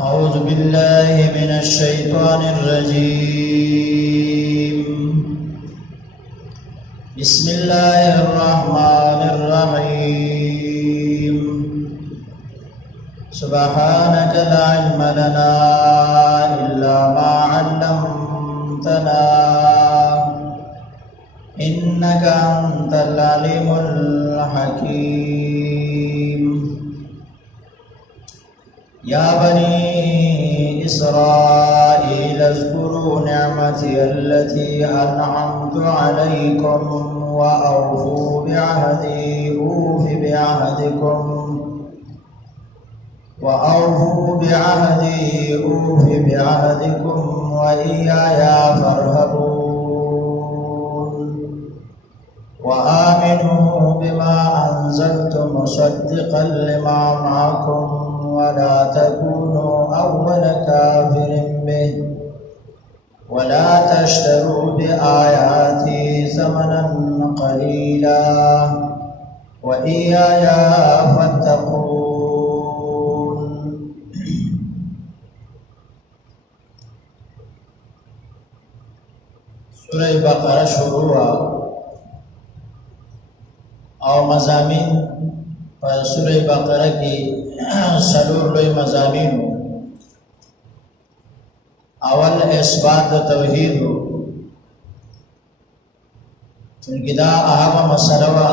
أعوذ بالله من الشيطان الرجيم. بسم الله الرحمن الرحيم. سبحانك لا علم لنا إلا ما علمتنا إنك أنت العليم الحكيم. يا بني إسرائيل اذكروا نعمتي التي أنعمت عليكم وأوفوا بعهدي أوف بعهدكم وإياي فارهبون. وآمنوا بما أنزلت مصدقا لما معكم ولا تكونوا أول كافر به ولا تشتروا بآياتي ثمنا قليلا وإياي فاتقون. سورة بقرة شروع او مضامین په سورة بقره کې څلور لوی مضامین. اول اثبات د توحید، چې دا اهمه مسله وه،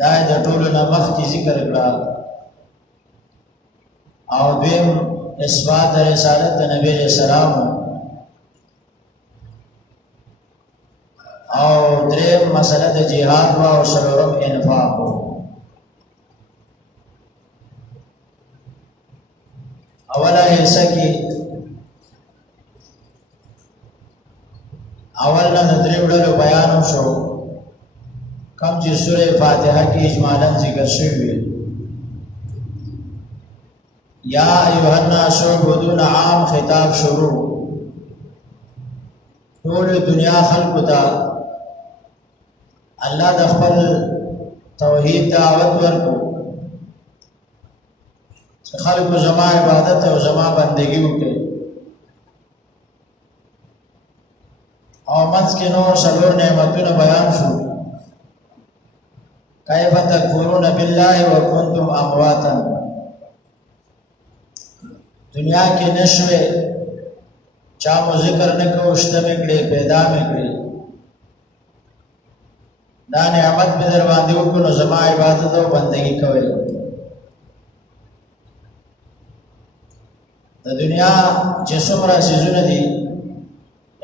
دا د ټولو نه مخکې ذکر کړه. او دویم اثبات د رسالت د نبی علیہ السلام، او دریم مسله د جهاد او څلورم انفاق. اوله حصہ کې اول نه درې ډول بیان شو، کوم چې سوره فاتحه کې اجمالاً ذکر شوی. یا ایها الناس اعبدون عام خطاب شروع، ټول دنیا خلقو ته الله د خپل توحید دعوت ورکو، چې خلقو زما عبادت او زما بندگی وکړي. او منځ کې نور څلور نعمتونه بیان شو. کیف تکفرون بالله وکنتم امواتا، دنیا کې نشوي چا مو ذکر نه کو، شته مې کړې، پیدا مې کړې، دا نعمت مې در باندې وکړو، نو زما عبادت او بندگی کوئ. د دنیا چې څومره څیزونه دي،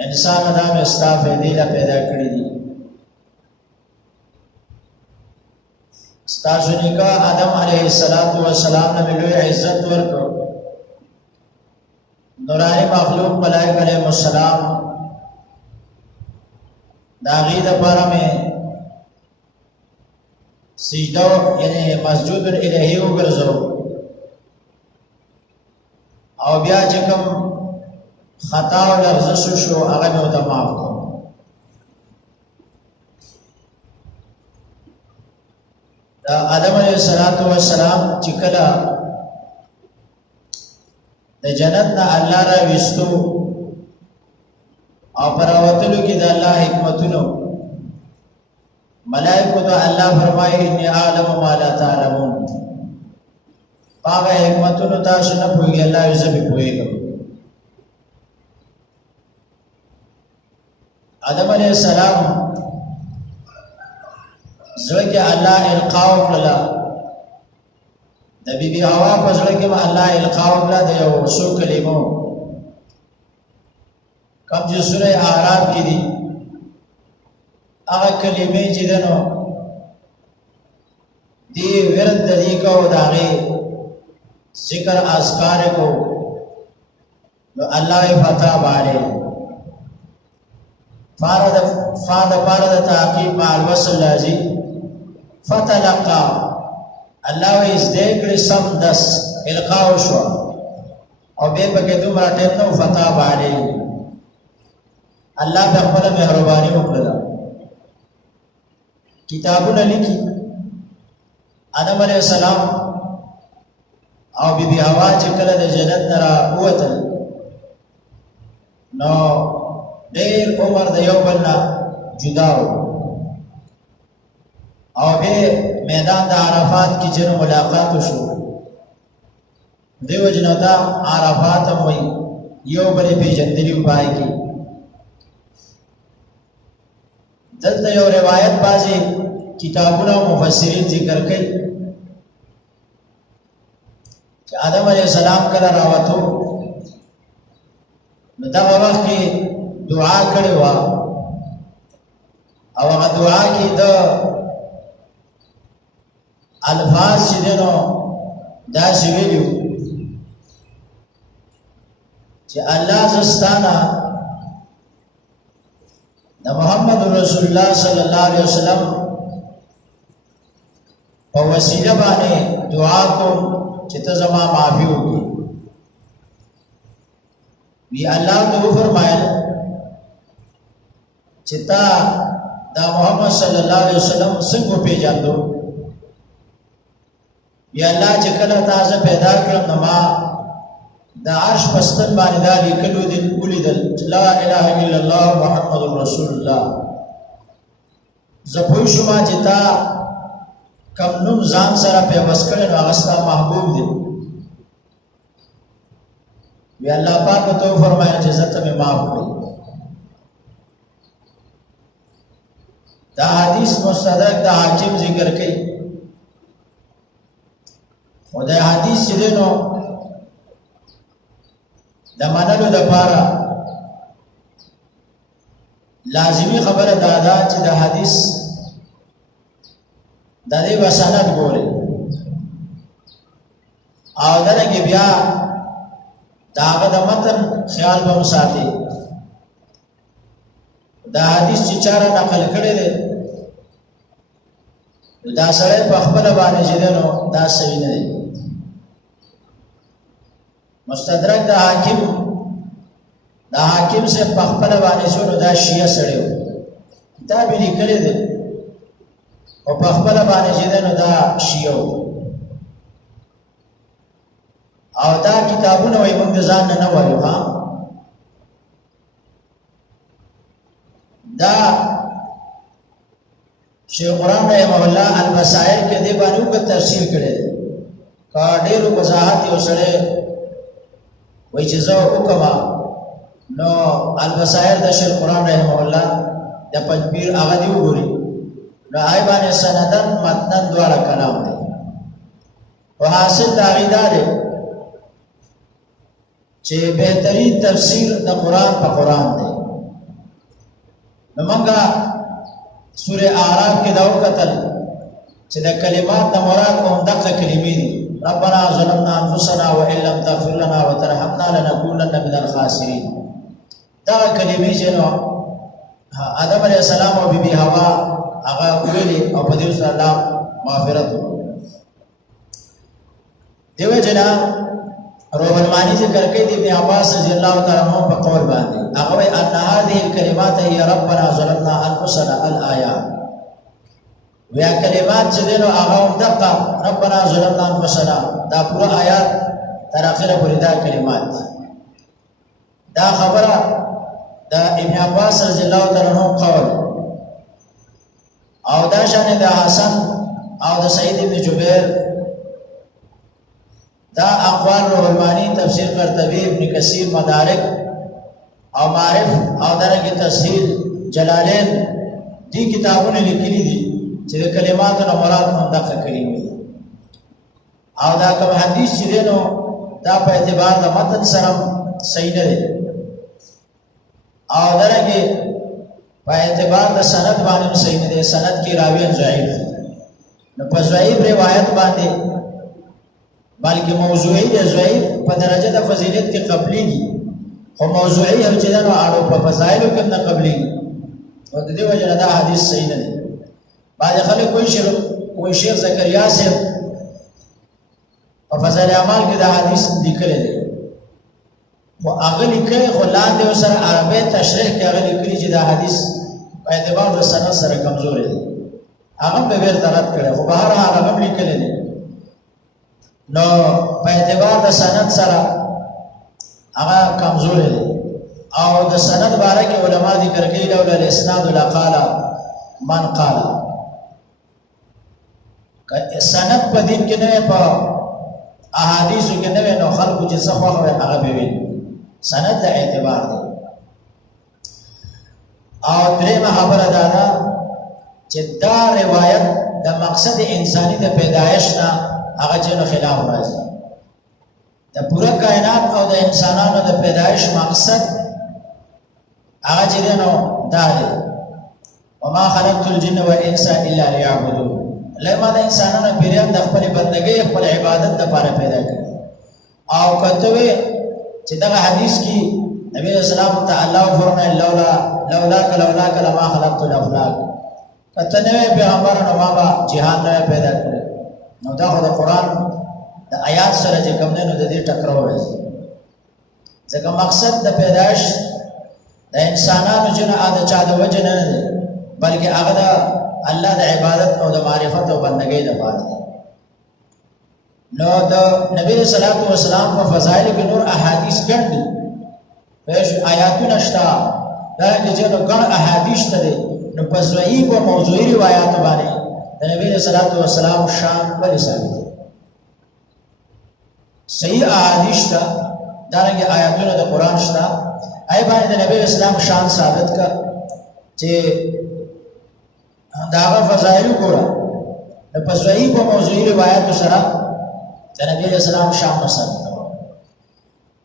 انسان دا مې ستا فایدې له پیدا کړي دي. ستاسو نیکه آدم علیه السلام نه مې لوی عزت ورکړو، نورانی مخلوق ملائکه علیهم السلام، د هغې دپاره مې سجده یعنی مسجود الهی وګرځو، او بیا چې کوم خطا او لغزش شو هغه مې ورته معاف کړو. د آدم علیه السلام چې کله د جنت نه الله را ویستو او پر راوتلو کې د الله حکمتونو، ملائکو ته الله فرمایي انی اعلم ما لا تعلمون، هغه حکمتونو تاسو نه پوهیږئ، الله یې زه به پوهیږم. آدم علیه السلام زړه کې الله القا وکړله، د بیبي حوا په زړه کې الله القا وکړه د یو څو کلمو، کوم چې سوره اعراف کې دي. هغه کلمې چې ده نو دی ورد د دې کو، د هغې ذکر اذکار کو، نو الله فتح علیه فا د پاره د تعقیب مع الوصل راځي. فتلقا، الله وی زده کړي سم دس القا وشو، او به پکې دومره ټیم نو فتح علیه، الله په خپل مهرباني وکړه. کتابونه لیکي آدم علیہ السلام او بیبي حوا چې کله د جنت نه راووتل نو ډېر عمر د یو بل نه جدا و او بیا میدان د عرفات کې چې ملاقات وشو دیو جنو ته عرفات هم وایي یو بلې پېژندلي پای کې دلته یو روایت بعضې کتابونه او مفسرین ذکر کوي چې آدم علیه السلام کله راوتو نو دغه وخت کې دعا کړې وه او هغه دعا کې د الفاظ چې دی نو داسې ویلي وو چې الله زه ستانه د محمد رسول الله صلی الله علیه وسلم په وسیله باندې دعا کوم چې ته زما معافي وکړي وی الله ته وفرمایل چې تا دا محمد صلی الله علیه وسلم څنګه پیژاندو یا الله چې کله تاسو پیدا کړم نو ما د عرش پستن باندې دا لیکلو دي ولیدل لا اله الا الله محمد رسول الله زه پوه شوم چې تا کم نوم ځان سره پیوست کړی نو هغه ستا محبوب دی وی الله پاک ته فرمایل چې زه ته مې معاف کړې دا حدیث مستدرک د حاکم ذکر کوي خو دا حدیث چې دی نو د منلو دپاره لازمي خبره دا ده چې د حدیث د دې به سند ګورې او دارنګې بیا د هغه د متن خیال به وساتې دا حدیث چې چا را نقل کړی دی دا سړی په خپله باندې چې دی نو دا صحیح نه دی مستدرک د حاکم سے په خپله باندې شو نو دا شیعه سړی و کتاب یې لیکلی دی او په خپله باندې چې دی نو دا شیعه و او دا کتابونه وایي موږ د ځان نه نه وایو ها دا شیخ قرآن رحمه الله البصائر کې دې باندې وګ تفسیر کړی دی کا ډېرو وضاحت یو سړی وایي چې زه وکما نو البصائر د شیخ قرآن رحمه الله د پنځپیر هغه دی وګوري نو آی باندې سندن متنن دواړه کلام دی او حاصل د هغې دا دی چې بهترین تفسیر د قرآن په قرآن دی نو مونږه سوره اعراف کې دا وکتل چې د کلمات د مراد عمدقه کلمې دي ربنا ظلمنا انفسنا وان لم تغفر لنا وترحمنا لنكونن من الخاسرين دا کلمې چې نو آدم علیه السلام او بیبي حوا هغه ویلي او په دې سره الله مغفرت دیو جنا روح المانی ذکر کوي د ابن عباس رضی الله تعالی عنہ په قول باندې هغه ان هذه الكلمات هي ربنا ظلمنا انفسنا الآيات ویا کلمات چې دینو هغه دغه ربنا ظلمنا انفسنا دا پورا آیات تر اخره پورې دا کلمات دا خبره د ابن عباس رضی الله تعالی عنہ قول او دا شان د حسن او د سعید بن جبیر دا اقوال روح المانی تفسیر قرطبی ابن کثیر مدارک او معرف او درنګ تفسیر جلالین دي کتابونه لیکلي دي چې د کلماتو نه مراد مندقه کلمې او دا کوم حدیث چې دی نو دا په اعتبار د متن سره صحیح نه دی او درنګ په اعتبار د سند باندې صحیح نه دی سند کې راوی ضعیف نو په ضعیف روایت باندې بلکې موضوعي دی ضعیف په درجه د فضیلت کې قبلي دي خو موضوعي هم چې نو اړو په فضایلو کې نه قبلي او د دې وجه دا حدیث صحیح نه دی بعض خلک کوئی شیخ زکریا سے په فضائل اعمال کې دا حدیث لیکلی دی خو هغه لیکلی خو لاندې ورسره عربی تشریح کې هغه لیکلي چې دا حدیث په اعتبار د سند سره کمزوری دی هغه به بیرته رد کړی خو به هر حال هغه لیکلی دی نو په اعتبار د سند سره هغه کمزوري دی او د سند باره کې علما ذکر کوي لولا الاسناد لقال من قال سند په دین کې نه په احادیثو کې نه نو خلکو چې څه خو هغه به وي سند د اعتبار دی او درېمه خبره دا ده چې دا روایت د مقصد انساني د پیدایش نه هغه جنو خلاف راځي د پوره کائنات او د انسانانو د پیدایش مقصد هغه چې نو دا دی وما خلقت الجن والانس الا ليعبدون لما د انسانانو پیریان د خپل بندګۍ خپل عبادت لپاره پیدا کړ او کته وی چې دا حدیث کې نبی اسلام تعالی فرمایي لولا لما خلقت الافلاک کته نو پیغمبرانو ما با جهان نه پیدا کړ نو دا خو د قران د آیات سره چې کوم نه د دې ټکراو راځي ځکه مقصد د پیدائش د انسانانو جن اده چا د وجه نه دی بلکې هغه د الله د عبادت او د معرفت او بندګۍ لپاره دی نو د نبی صلی الله علیه وسلم په فضایل کې نور احادیث ګڼي پېښ آیاتونه شته دا چې نو ګڼ احادیث ته دي نو په ضعیف او موضوعي روایت باندې د نبی صلی الله علیه وسلم شان ولې ثابت دي صحیح احادیث ته دغه آیاتونه د قران شته ای باندې د نبی اسلام شان ثابت کا چې داغه فضایل ګوره د پسوی په موضوعي روایت سره د نبی اسلام شان ثابت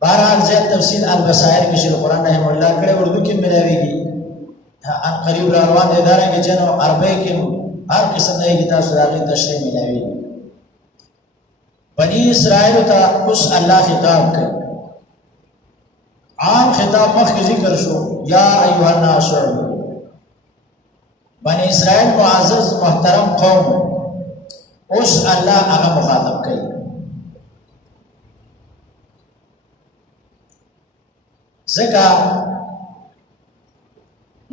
بهرحال زیات تفصیل البصائر کې شیخ قران رحم الله کړه اردو کې ملاويږي ان قریب روان دي ادارې کې جنو عربی کې هر قسم د کتاب سره تشریح ملاويږي بنی اسرائیل ته اوس الله خطاب کوي عام خطاب مخکې ذکر شو یا ایها الناس بنی اسرائیل معزز محترم قوم اوس الله هغه مخاطب کوي ځکه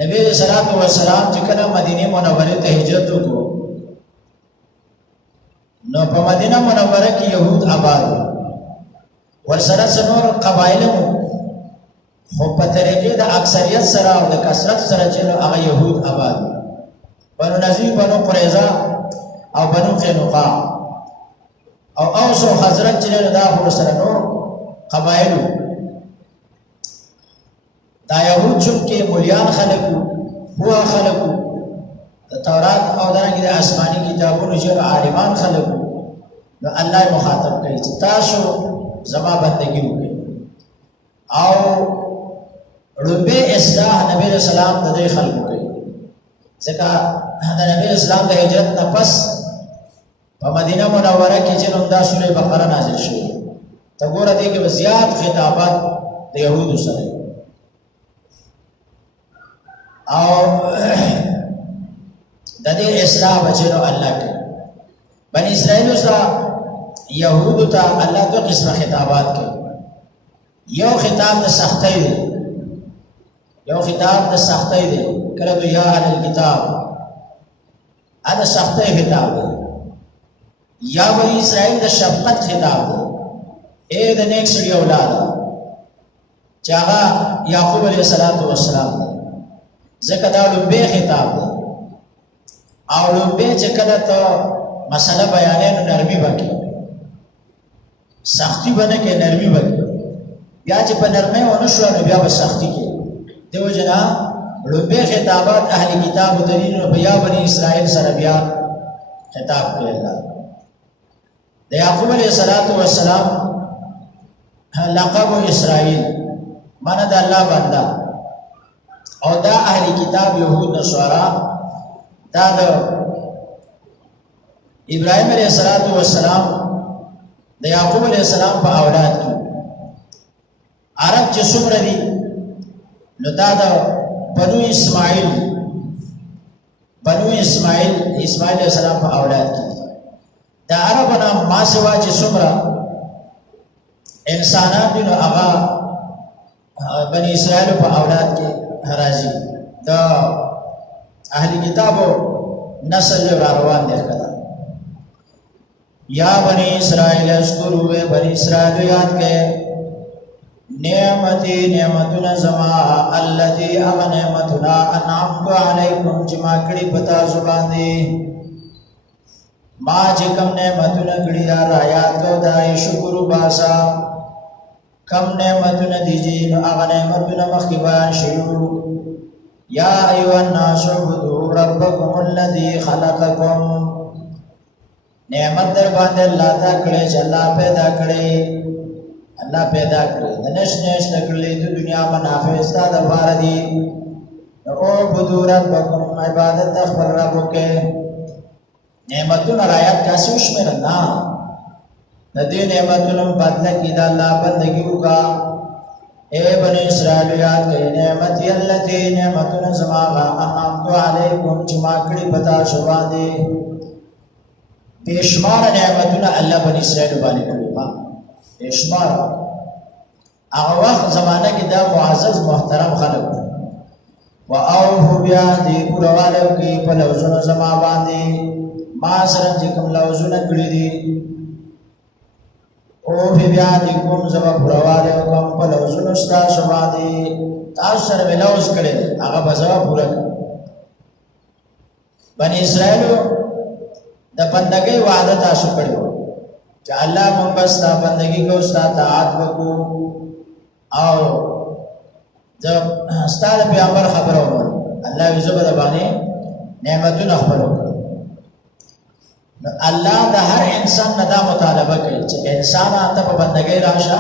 نبی صلی الله علیه وسلم چې کله مدینه منوره ته هجرت وکړو نو په مدینه منوره کې يهود آباد ورسره څنور قبایل خو په طریقې د اکثریت سره او د کثرت سره چې هغه يهود آباد بنو نذیر بنو قریظه او بنو قینقاع او اوس او حضرت چې دا خو سره نور قبایل دا يهود چې مولیان خلقو هو خلقو د تورات او دغه د آسماني کتابونو چې عالمان خلقو نو الله مخاطب کوي چې تاسو زما بندگی وکړئ او ربه اصلاح نبی رسول الله د دې خلقو کوي ځکه د نبی اسلام د هجرت نه پس په مدینه منوره کې چې نوم دا سورې بقره نازل شوه ته ګوره دې کې زیات خطابات د يهودو سره او د دې اصلاح بچو الله کوي بنی اسرائیل سره يهودو ته الله دو قسمه خطابات کوي یو خطاب د سختۍ دی یو خطاب د سختۍ دی کله تو یا اهل الكتاب ادا سختۍ خطاب دی یا بنی اسرائیل د شفقت خطاب دی اے د نیک سړي اولاد چې هغه یعقوب علیه السلام دی ځکه دا لومبه خطاب دی او لومبه چې کله ته مسله بیانې نو نرمي وکړي سختی باندې کې نرمي وکړي بیا چې په نرمۍ ونه شو نو بیا به سختی کې دیو جنا لومبه خطابات اهل کتاب دلیل نو بیا بنی اسرائیل سره بیا خطاب کړی الله د یعقوب علیه السلام لقب اسرائیل معنی د الله بنده او دا اهل کتاب يهود نصارا دا د ابراهيم عليه السلام د يعقوب عليه السلام په اولاد کې عرب چې څومره دي نو دا د بنو اسماعیل عليه السلام په اولاد کې دا عربنا ما سوا چې څومره انسانان دي نو هغه بني اسرائیل په اولاد کې راځي دا اهل کتابو نسل روان دي کړه یا بنی اسرائیل اذکروا بنی اسرائیل یاد کے نعمتی نعمتنا زما اللتی اغا نعمتنا انعمت علیکم جما کڑی پتا زباندی ما جکم نعمتنا کڑی دار آیات کو دائی شکر باسا کم نعمتنا دیجین اغا نعمتنا مخیبان شیو یا ایوہ الناس عبدو ربکم اللذی خلقکم نعمت در باندے اللہ تا کڑے چلا پیدا کڑے اللہ پیدا کړی د نش نش تکړلې د دنیا منافع استاد بار دي او بدورت بکم عبادت خبر رب کې نعمتونه رایات کاسي وشمیر نه د دې نعمتونو بدله کې د الله بندگی وکا اے بنی اسرائیل یاد کړئ نعمت التي نعمتنا زماغا انعمت علیکم چې ما کړی پتا شو باندې بشمار نعمتونه الله بنی اسرائیل باندې کړی اشمار هغه وخت زمانه کې دا معزز محترم خلق و اوفو بیعهدی پورواله وکړئ په لوزونو زما باندې ما سره چې کوم لوزونه کړي دي اوفو بیعهدکم زما پورواله وکړم په لوزونو ستاسو باندې تاسو سره مې لوز کړی هغه به زما پوره کړم بني اسرائیلو د بندګۍ وعده تاسو کړی کہ اللہ منبستا بندگی کو استا طاعت بکو او جب استاد پیغمبر خبر ہو اللہ عزب دبانے نعمتون اخبر ہو اللہ دا ہر انسان ندا مطالبہ کرے چکہ انسان آتا پا بندگی راشا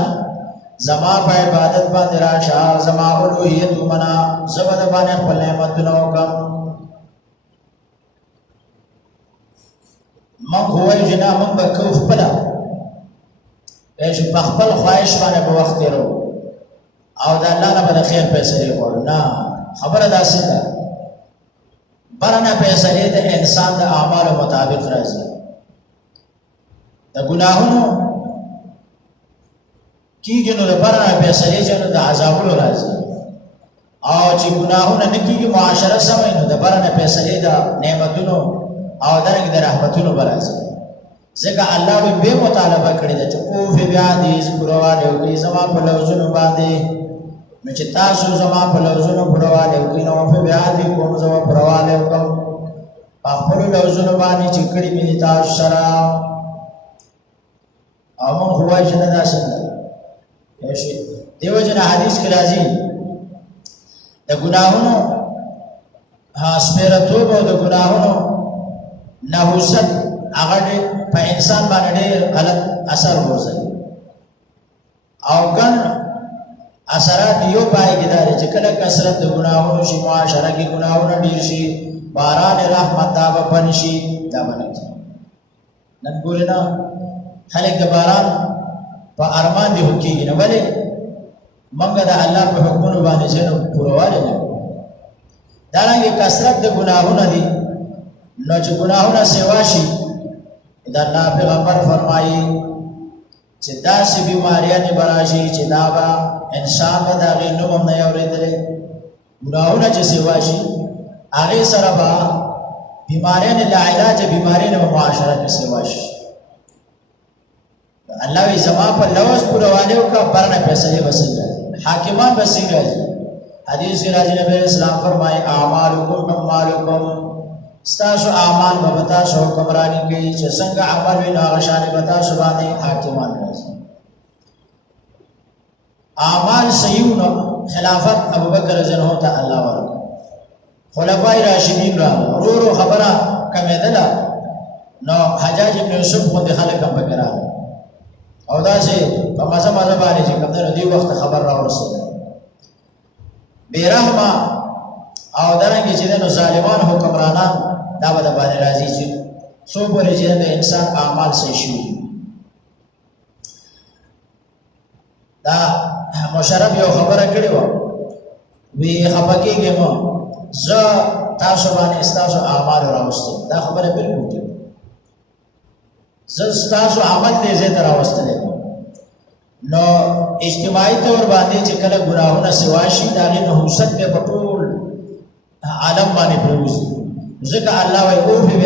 زما پا عبادت باند راشا زما علوحیت منا زب دبانے اخبر نعمتون حکم من ہوئی جنا من بکوف پلا ایش بخبل خواهش باندې په وخت تیرو او د الله نه به خیر فیصله وکړو نه خبره داسې ده برنه فیصله د انسان د اعمالو مطابق راځي د ګناهونو کیږي نو د برنه فیصله چې د عذابونو راځي او چې ګناهونه نه کیږي معاشره سمې نو د برنه فیصله د نعمتونو او درنګ د رحمتونو راځي ځکه الله به مطالبه کړی ده چې او فی بیعهدی پورواله وکړي زما په لوزونو باندې نو چې تاسو زما په لوزونو پورواله وکړي نو فی بیعهدی کوم زما پورواله وکړم په خپلو لوزونو باندې چې کړي مې تاسو سره او موږ وایو چې نه داسې ده دیو جن حدیث کې راځي د ګناهونو سپېرتوب او د ګناهونو نحوست هغه په انسان باندې ډېر غلط اثر ورځي او ګن اثرات یو پای کې دار چې کله کثرت د ګناهونو شي معاشره کې ګناهونه ډېر شي باران رحمت دا به پنشي دا باندې نن ګورنا خلک د باران په ارمان دي وکیږي نو ولې منګه د الله په حکمونو باندې ځنه پرواله نه دا رنګه کثرت د ګناهونو دي نو چې ګناهونه سیوا شي دا اللہ پیغمبر فرمائی چه دا سی بیماریان براشی چه دا با انسان با دا غی نوم هم نیوری دلے گناہونا چه سواشی آغی سر با بیماریان لعلاج بیماریان و معاشرت چه سواشی اللہ وی زمان پر لوز پوروالیو کا برن پیسلی بسی رازی حاکمان بسی رازی حدیث کی راجی نبی اسلام فرمائی اعمالکم اعمالکم ستاسو اعمال به بتاسو حکمرانی کوي چې څنګه عمل ویني هغه شان بتاسو باندې حاکمان راځي اعمال صحیحونه خلافت ابوبکر رضی الله تعالی الله ورکړه خلفای راشدین را ورو خبره کمیدله نو حجاج ابن یوسف خو د خلک هم بګرا او دا چې په مزه باندې چې کوم دی وخت خبر را ورسېده بیرحمه او درنګ چې د ظالمان حکمرانان دا به د باندې راځي چې څو پورې چې د انسان اعمال صحیح شي دا مشرف یو خبره کړې و وی خپکیږي مو زه تاسو باندې تاسو اعمال راوستم دا خبره بالکل ده زه تاسو عمل دې زه راوستل نو اجتماعي تور باندې چې کله ګناهونه سواشي دا غي نحوست په ټول عالم باندې پروزي ځکه الله وای او په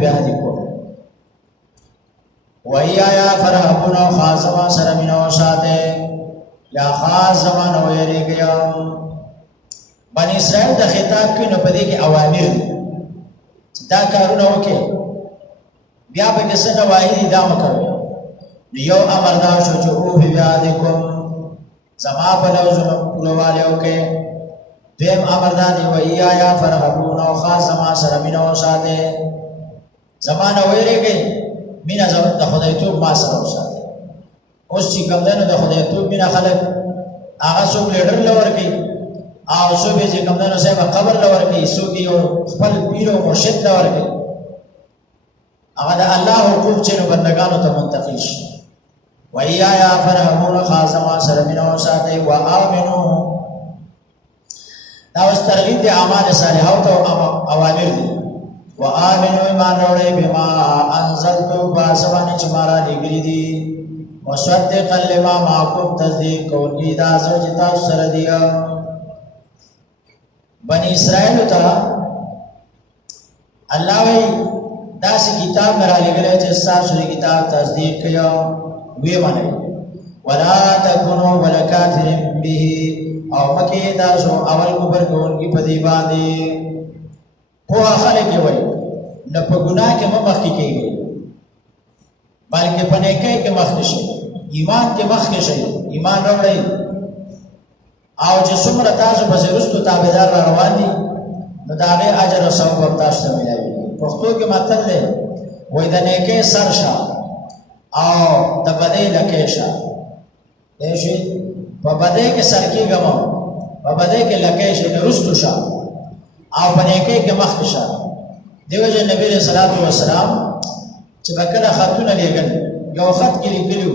بیاهدی کو وَإِيَّايَ فَارْهَبُونَ خاص زما سره مینه وساته یا خاص زمانه ویریږي بنی اسرائیل د خطاب کې نو پدې کې اوامر دا کارونه وکړي بیا به کې څه نواهی دا مکوي یو امر دا شو چې او بیا دې کوم زما په لوزونو پلوواله وکړي دیم امر دا دی وَإِيَّايَ فَارْهَبُونَ خاص زما سره مینه وساته زمانه ویریږي مینا د خدای توب ما سره وساته اوس چې کوم دنو د خدای توب مینا خلک هغه څوک لیډر لور کوي او څوک چې کوم دنو صاحب قبر لور کوي څوک یو خپل پیر او مرشد لور کوي هغه د الله حقوق چې نو بندگانو ته منتقل شي وَإِيَّايَ فَارْهَبُونَ خاص ما سره مینا وساته وَآمِنُوا دا اوس ترغیب د اعمال صالحات او اوامر دي وآمنوا ایمان روڑے بما انزلتو باسبانی چمارا لگری دی مصدقا لما معکم تصدیق کونگی دا سوچتا سر دیا بنی اسرائیل تا اللہ وی دا سی کتاب مرا لگلے چستا سوری کتاب تصدیق کیا وی مانے ولا تکونو ولا کافر بھی او مکی تاسو اول کبر کونگی پدی باندی پوها خلق وي نه په ګناه کې مخکې کېږي بلکې په نیکۍ کې مخکې شي ایمان کې مخکې شي ایمان راوړئ او چې څومره تاسو په رستو تابعدار را روان دي نو د هغې اجر او ثواب هم تاسو ته ملاوي پښتو کې متل دی وایي د نیکۍ سر شه او د بدۍ لکۍ شه دی شي په بدۍ کې سر کېږم په بدۍ کې لکۍ شي د رستو شه او بنیکې کې مخکې شه دیو جن نبی علیہ الصلوۃ والسلام چې بکله خطونه لګل یو خط کې لیکلو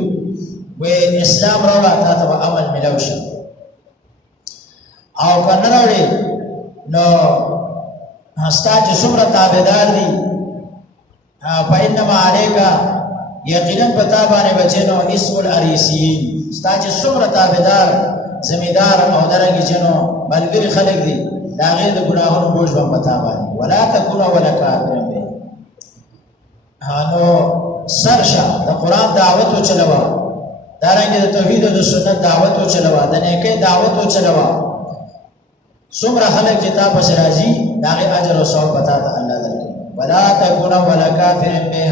و اسلام راوړه تا ته عمل ملو شه او کنه راوړي نو هستا چې څومره تابعدار دي فإنما عليك یقینا پتا باندې بچنو اسم العریسین ستا چې څومره تابعدار زمیدار او درنګ جنو بلګری خلک دي دا غیر د ګناهونو بوج په پتا باندې ولا تکونو ولا کافر به نو سرشا د قران دعوت او چلوا دا رنګ د توحید او د سنت دعوت او چلوا د نیکي دعوت او چلوا څومره خلک چې تا پس راځي دا غي اجر او ثواب پتا ته الله درکړي ولا تکونو ولا کافر به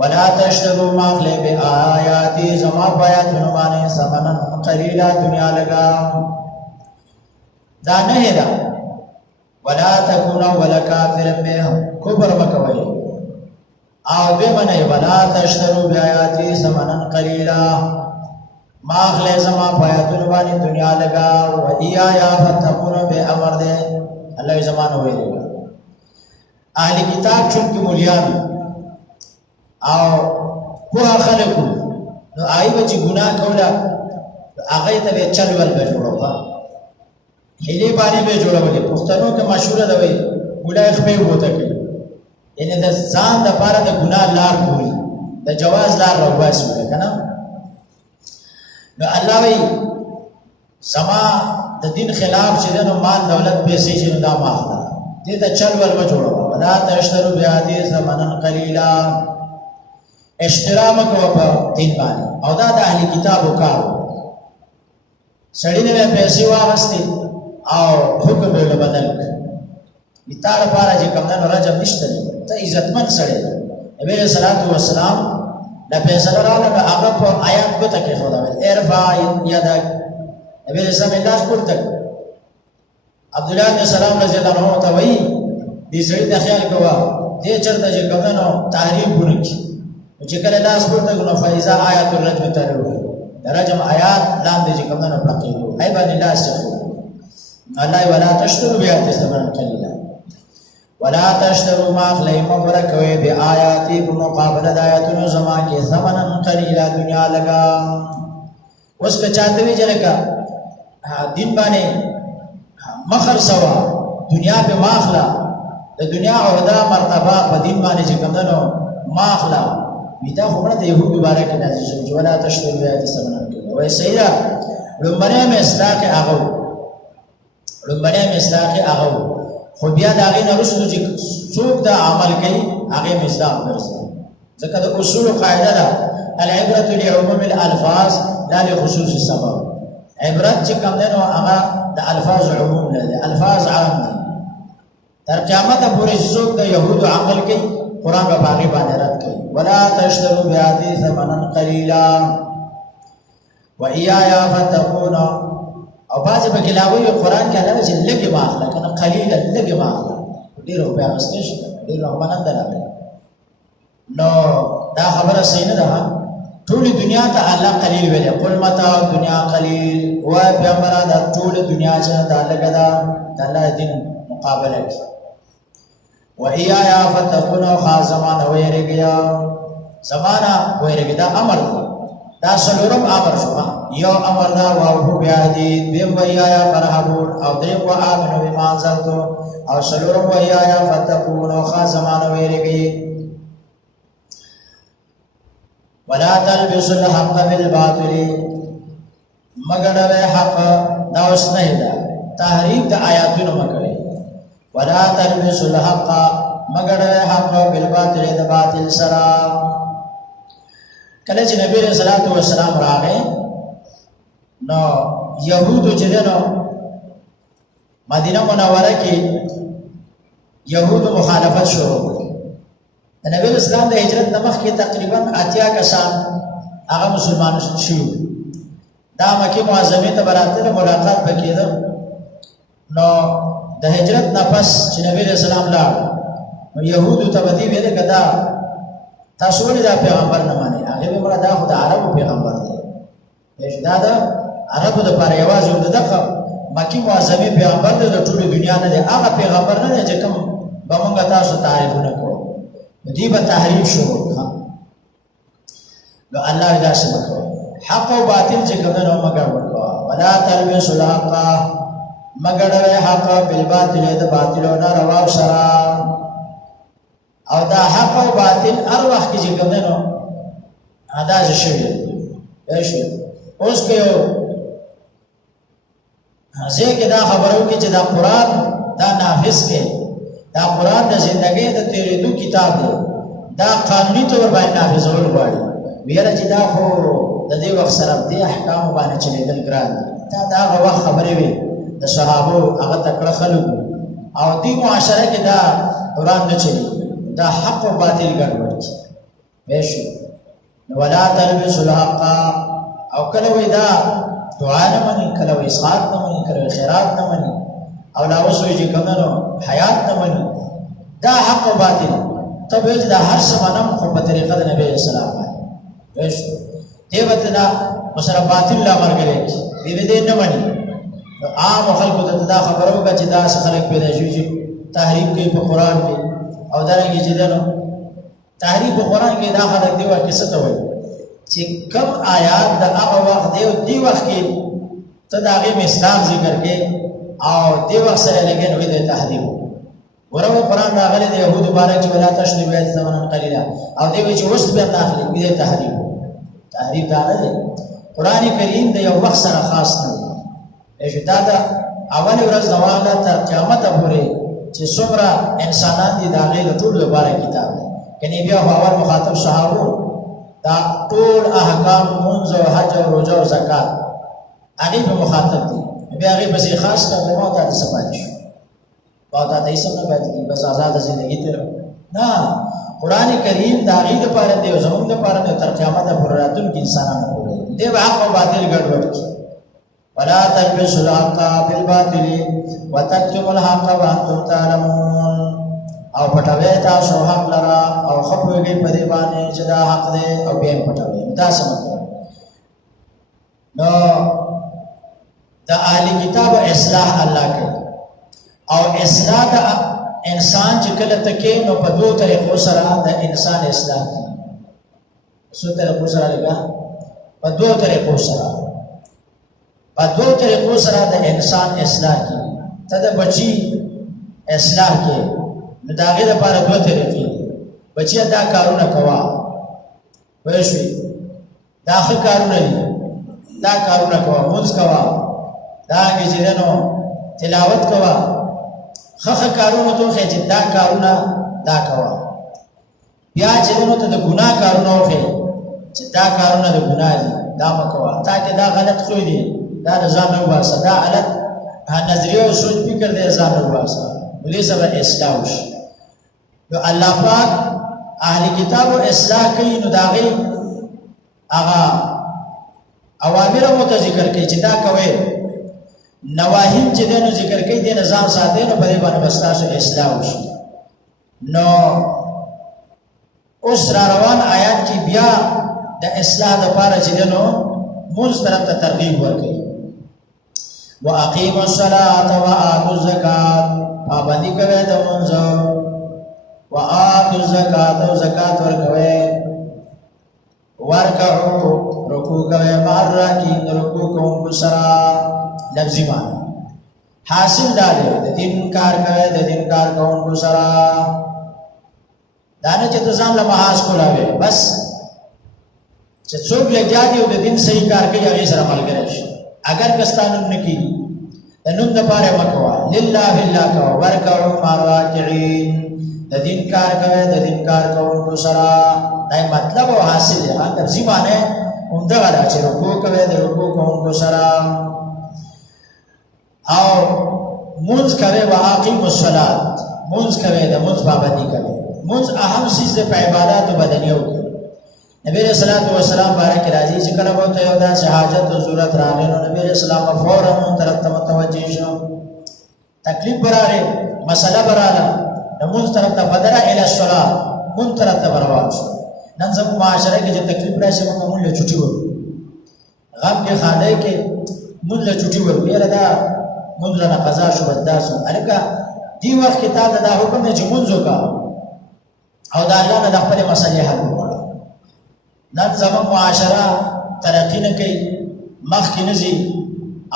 ولا تشتروا ما خلق بآياتي زما بیاتونو باندې ثمنا قليلا دنیا لگا دا نه دا ولا تكونوا ولا کافر به کبر مکوي او به منه ولا تشتروا بیااتی ثمنا قليلا ما خلق زما بیاتونو باندې دنیا لگا و ایا فتقون به امر دے الله زمانه ویلې اهل کتاب چون کې مولیان او په خلکو نو آیو چې ګناه کوله هغه ته به چل ول به جوړوه هلي باندې به جوړولې پښتنو کې مشهور ده وي ګډه خپې وته کې یعنی د ځان د پاره د ګناه لار کوي د جواز لار راوځي کنه نو الله وی سما د دین خلاف چې نو مال دولت پیسې چې دا ماخله دې ته چل ول به جوړوه ولا تشتروا بیاتی ثمنا قليلا اشترام کو په دین باندې او دا د اهلی کتابو کار سړی نه پیسې واغستې او حکم به بدل کړ میتار پارا چې کوم نه راځم نشته ته عزتمن سړی نبی صلی الله علیه وسلم د پیسې رااله هغه په آیات کو تکي خدا ارفع یدک نبی رسول الله پورته عبد الله بن سلام رضی الله عنه ته وی دې سړی ته خیال کوه دې چرته چې کوم نه تحریف ونکړي چې کله لاس پورته کړو فایزا آیات الرجم تلو درجم آیات لاندې چې کوم نه پکېږي ای باندې لاس چخو الله ولا تشتروا بیات ثمن قليلا ولا تشتروا ما خلیم برکوي بیااتی په مقابله د آیاتونو زما کې ثمن قليلا دنیا لگا اوس که چاته وی جلکا دین باندې مخر سوا دنیا په ماخلا د دنیا او د مرتبه په دین باندې چې کوم نو ماخلا میدا خبره د يهودو باره کې نازل شو ولا تشتروا بیات ثمن قليلا وای سیدا لمبنه مې اصلاح هغه لمبنه مې اصلاح هغه خو بیا دا غي نه رسو چې څوک دا عمل کوي هغه مصداق درځي ځکه د اصول قاعده ده العبرة لعموم الالفاظ لا لخصوص السبب. عبرت چې کوم دی نو هغه د الفاظ عموم نه دي، الفاظ عام دي. تر قیامت پورې څوک د یهودو عمل کوي قرآن په باغی باندې رد کوي. ولا تشتروا بآياتي ثمنا قليلا وإياي فاتقون. او بعضې پکې لا وایي قرآن کې الله چې لږې مه اخله که نه قلیلا لږې مه اخله ډېر روپۍ اخیستی شي ډېر رغبننده راغلی. نو دا خبره صحیح نه ده. ټولې دنیا ته الله قلیل ویلی قل متاع الدنیا قلیل. وایه پیغمبره دا ټوله دنیا چې دا لږه ده د الله دین مقابله کې. وإياي فاتقون او خاص زمانه ویرېږئ زمانه ویرېږئ دا امر دی. دا څلورم امر شو. یو امر دا واوفوا بعهدي، دویم وإياي فارهبون او دریم وآمنوا بما أنزلت او څلورم وإياي فاتقون او خاص زمانه ویرېږئ. ولا تلبسوا الحق بالباطل مګړوي حق دا اوس نه ده تحریف د آیاتونو مګړي. ولا تلبسوا الحق مګړوي حق بالباطل د باطل سره. کله چې نبی رسول الله والسلام راغی نو يهودو چې نو مدینه منوره کې يهودو مخالفت شروع کړ. نبی اسلام د هجرت نمخ کې تقریبا 80 کسان هغه مسلمان شو. دا مکه معظمه ته براتله ملاقات وکړه. نو د هجرت نه پس چې نبی اسلام لاړ نو يهودو ته بدی ویل کدا تاسو ولې دا پیغمبر نه مانی؟ هغه به مراد دا خدای عربو پیغمبر دی. دا د عربو د پاره یوازې دغه مکه معظمه پیغمبر دی د ټولې دنیا نه دی. هغه پیغمبر نه دی چې کوم به موږ تاسو تعریفونه کوو. دی به تحریف شروع کړه. نو الله دا څه وکړه حق او باطل چې کوم نو مګر وکړه. ولا تلبسوا الحق مګړوي حق بالباطل د باطل او ناروا سره. او دا حق او باطل هر وخت کې چې کوم نو ادا شوی دی. اوس کې یو ځکه دا خبرو کې چې دا قرآن دا نافذ کې دا قرآن د ژوندۍ د تیرېدو کتاب دی. دا قانوني طور باندې نافذول غواړي. ویره چې دا خو د دې وخت سره د احکام باندې چلیدل ګران دي. دا هغه وخت خبرې وي د صحابو هغه تکړه خلک او دې معاشره کې دا قرآن نه چلی. دا حق او باطل ګډوډ دي. ویشو ولا تلبسوا الحق او کله وی دا دعا نه مني، کله وی اسحاق نه مني، کله خیرات نه مني او لا وسوي چې کومو حیات نه مني. دا حق او باطل تبه دا هر څه منم خو په طریقه د نبی اسلام باندې. ویشو دیوتنا مسره باطل لا مرګره دې نه مني. عام خلکو ته دا خبرو کا چې دا خلک پیدا شي چې تحریف کوي په قرآن کې او دا رنګ چې دنو تحریف په قرآن کې دا خلک دی ورکه څه ته وایي چې کم آیات د هغه وخت دی وخت کې ته دا غي مثال ذکر کې او دی وخت سره لګین وي د تحریف. ورو قرآن راغلی د يهودو بارک چې ولا تشتروا بآياتي ثمنا قليلا او دی چې وست به داخلي وي د تحریف. تحریف دا نه دی. قرآن کریم د یو وخت سره خاص نه دی. دا د اول ورځ زواله تر قیامت پورې چې څومره انسانان دي دا غي د ټول لپاره کتاب دی. کني بیا اول مخاطب صحابه دا ټول احکام منځ او حج او روزه او زکات هغه په مخاطب دي. بیا هغه بس خاص کړه نو ته سپاتې شو. واته د ایسم نه باندې بس آزاد ژوندۍ تیر نه. قرآن کریم دا غي د لپاره دی او زموږ د لپاره تر قیامت پورې راتلونکي انسانانو پورې دی. حق او باطل ګډوډ کی. ولا تلبسوا الحق بالباطل وتكتموا الحق وانتم تعلمون او پټوي تاسو حق لرا او خپويږي په دې باندې چې دا حق دی او به پټوي. دا څه مطلب؟ نو دا اهلی کتاب اصلاح الله کوي او اصلاح د انسان چې کله تکي نو په دوه طریقو سره د انسان اصلاح کوي. څو طریقو سره لګا په دوه طریقو سره د انسان اصلاح کی. ته د بچی اصلاح کی نو داغه لپاره دوه طریقې دي. بچی دا کارونه کوا وښوي داخل کارونه دي. دا کارونه کوا موږ کوا دا چې نو تلاوت کوا خخ کارونه ته چې دا کارونه دا کوا. بیا چې نو ته د ګناه کارونه وکړې چې دا کارونه د ګناه دي دا مه کوه تا کې دا غلط خوی دی دا د ځان نه وباسه دا غلط نظریه او سوچ فکر دی ځان نه وباسه نو دې سره اصلاح وشي نو الله پاک اهل کتابو اصلاح کوي نو د هغې هغه اوامر مو ته ذکر کوي چې دا کوئ نواهیم چې دی نو ذکر کوي دې نه ځان ساتئ نو په دې باندې به ستاسو اصلاح وشي نو اوس را روان آیات کې بیا د اصلاح دپاره چې دی نو مونځ طرف ته ترغیب ورکوي واقیموا الصلاة وآتوا الزکات پابندي کوئ د مونځ وآتوا الزکات او زکات ورکوئ ورکعوا رکوع کوئ مع الراکعین رکوع کوونکو سره لفظی معنی حاصل دا دی د دین کار کوئ د دین کار کوونکو سره دا نه چې ته ځان له محاذ کولاوې بس چې څوک لګیا دي او د دین صحیح کار کوي هغې سره ملګری شي اگر که ستا نوم نه کېږي د نوم دپاره مه کوه لله الله کوه ورکعوا مع الراکعین د دین کار کوئ د دین کار کوونکو سره دا مطلب او حاصل دی لفظي معنی همدغه ده چې رکوع کوئ د رکوع کوونکو سره او مونځ کوئ واقیموا الصلاة مونځ کوئ د مونځ پابندي کوئ مونځ اهم چیز دی په عباداتو بدنیو کې نبی علیہ الصلوۃ والسلام بارک راځي چې کله به ته یو داسې حاجت او ضرورت راغی نو نبی علیہ السلام فوراً مون طرف ته متوجه شو تکلیف براغی مسله براله مونځ طرف ته بدره الی الصلاة مون طرف ته روان شو نن زموږ معاشره کې چې تکلیف راشي موږ مونږ له چوټي ورکو غم کې خاندی کې مونږ له چوټي ورکو یاره دا مونږ رانه قضا شو بس دا شو هلکه دې وخت کې تا ته دا حکم دی چې مونځ وکړه او د الله نه د خپلې مسلې حل وغواړه نن زموږ معاشره ترقي نه کوي مخکې نه ځي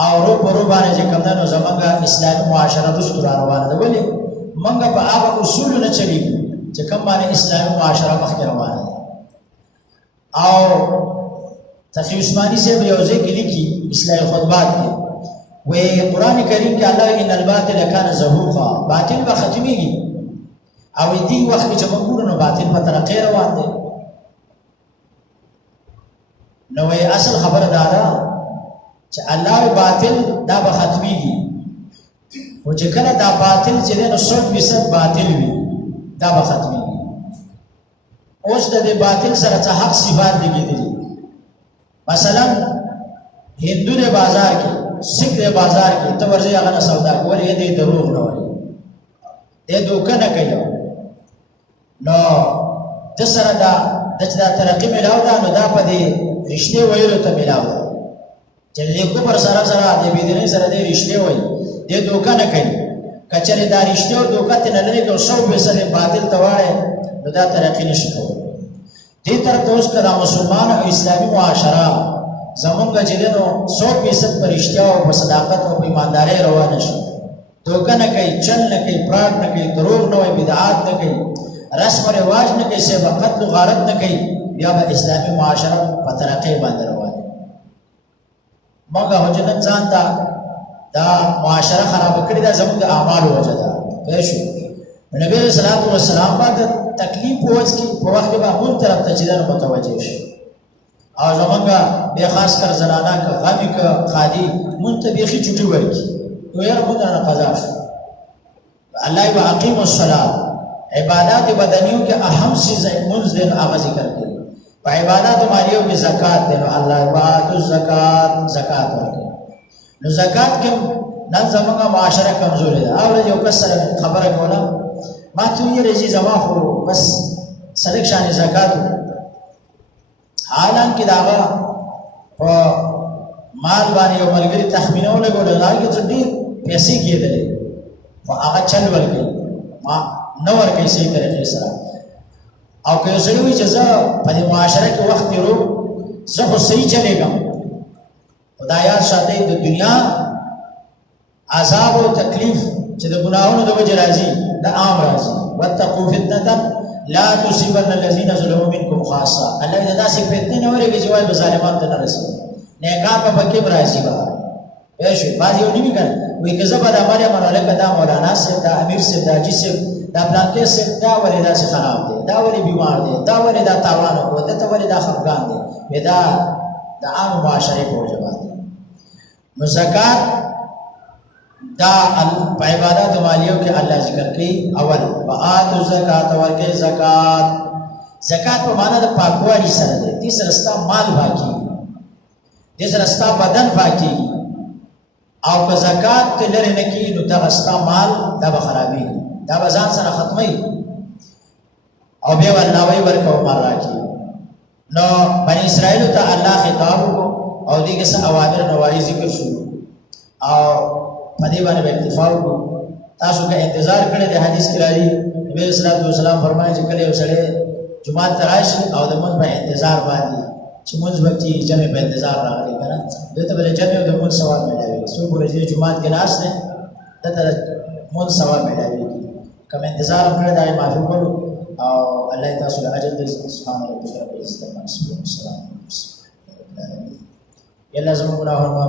او رو په رو باندې چې کوم دی نو زموږ اسلامي معاشره رستو را روانه ده ولې موږ په هغه اصولو نه چلیږو چې کوم باندې اسلامي معاشره مخکې روانه ده او تقي عثماني صاحب یو ځای کې لیکي اصلاحي خطبات کې وایي قرآن کریم کې الله ان الباطل کان زهوقا باطل به ختمېږي او دې وخت کې چې موږ ګورو نو باطل په ترقۍ روان دی نو وایي اصل خبره دا ده چې الله باطل دا به ختمېږي او چې کله دا باطل چې دی نو 100% باطل وي دا به ختمېږي اوس د دې باطل سره څه حق صفات لګېدلي مثلا هندو دی بازار کې سکھ دی بازار کې ته ورځې هغه نه سودا کولی دی دروغ نه وایي دی دوکه نه کوي نو ده سره دا چې دا ترقي میلاو ده نو دا په دې رښتې ویلو ته میلاو ده چې د کفر سره سره د بېدینۍ سره دی رښتې وایي دی دوکه نه کوي که چېرې دا رښتې او دوکه ترې نه لرې کړو 100% باطل ته واړی نو دا ترقي نشي کولی دې طرف ته اوس که دا مسلمان او اسلامي معاشره زمونږ چې دی نو 100% په رښتیا او په صداقت او په ایماندارۍ روانه شي دوکه نه کوي چل نه کوي فراډ نه کوي دروغ نه وایي بدعات نه کوي رسم و رواج نه کوي سیبه قتل و غارت نه کوي بیا به اسلامي معاشره په ترقۍ باندې روانه موږ هجو نن ځان ته دا معاشره خرابه کړې ده زموږ د اعمالو وجه ده پوه شو نبی علیه الصلاة والسلام به د تکلیف په وخت کې به مونږ طرف ته چې دی نو متوجه شي او زمونږ بیا خاص کر زنانه که غمي که خادي مونږ ته بیخي چوټي ورکړي نو یاره مونږ رانه قضا شو الله یې واقیموا الصلاة عبادات بدنیو کې اهم چیز مونځ دی نو هغه ذکر کوي په عبادات مالیو کې زکات دی نو الله وآتوا الزکات زکات ورکوي نو زکات کې نن زموږ معاشره کمزورې ده او یو کس سره خبره کوله ما ته ویې رځي زما خو بس سړک شانې زکات حالان کې د هغه په مال باندې یو ملګري تخمینه ولګوله هغه کې څه ډېر پیسې کېدلې خو هغه چل ورکوي ما نه ورکوي صحیح طریقې سره او که یو سړی وایي چې زه په دې معاشره کې وخت تېروم زه خو صحیح چلېږم خو دا یاد ساتئ د دنیا عذاب او تکلیف چې د ګناهونو د وجې راځي دا عام راځي واتقوا فتنة لا تصيبن الذين ظلموا منكم خاصة الله دې داسې فتنې نه ورېږي چې وایي به ظالمانو ته نه رسېږي نیکان به پکې به راځي به پوه شوې بعض یو نوي کړه وایي که زه به دا مریم نو لکه دا مولانا صاحب دا امیر صاحب دا حاجي صاحب دا بلانکې سیټ دا ولې داسې خراب دی، دا ولې بیمار دی، دا ولې دا تاوان وکړو، دته ولې دا خفګان دی، دا د عامو معاشرې په وجه باندې. نو زکات دا په عباداتو مالیو کې الله ذکر کوي. اول وآتوا الزکات، ورکړئ زکات. زکات په معنا د پاکوالي سره دی، دې سره ستا مال پاکېږي، دې سره ستا بدن پاکېږي، او که زکات ته لرې نه کړي نو دغه ستا مال دا به خرابېږي، دا به ځان سره ختموي او بیا به الله وایي ورکوه مال راکړي. نو بني اسرائیلو ته الله خطاب وکړو او دې کې څه اوامر نواهي ذکر شو او په دې باندې به اکتفا وکړو. تاسو که انتظار کړی د حدیث کې راځي نبی صلی الله علیه وسلم فرمایي چې کله یو سړی جمعه ته راشي او د مونځ په انتظار باندې چې مونځ به کېږي، جمع په انتظار راغلی که نه، دې ته به د جمع او د مونځ ثواب میلاوېږي. څوک ورځې جومات کې ناست دی دته د مونځ ثواب میلاوېږي. کوم انتظار هم کړی دا یې معافي وکړو او الله تاسو له اجر درکړي. سبحان ربک رب العزة عما یصفون وسلام علی المرسلین. الله زموږ ګناهونه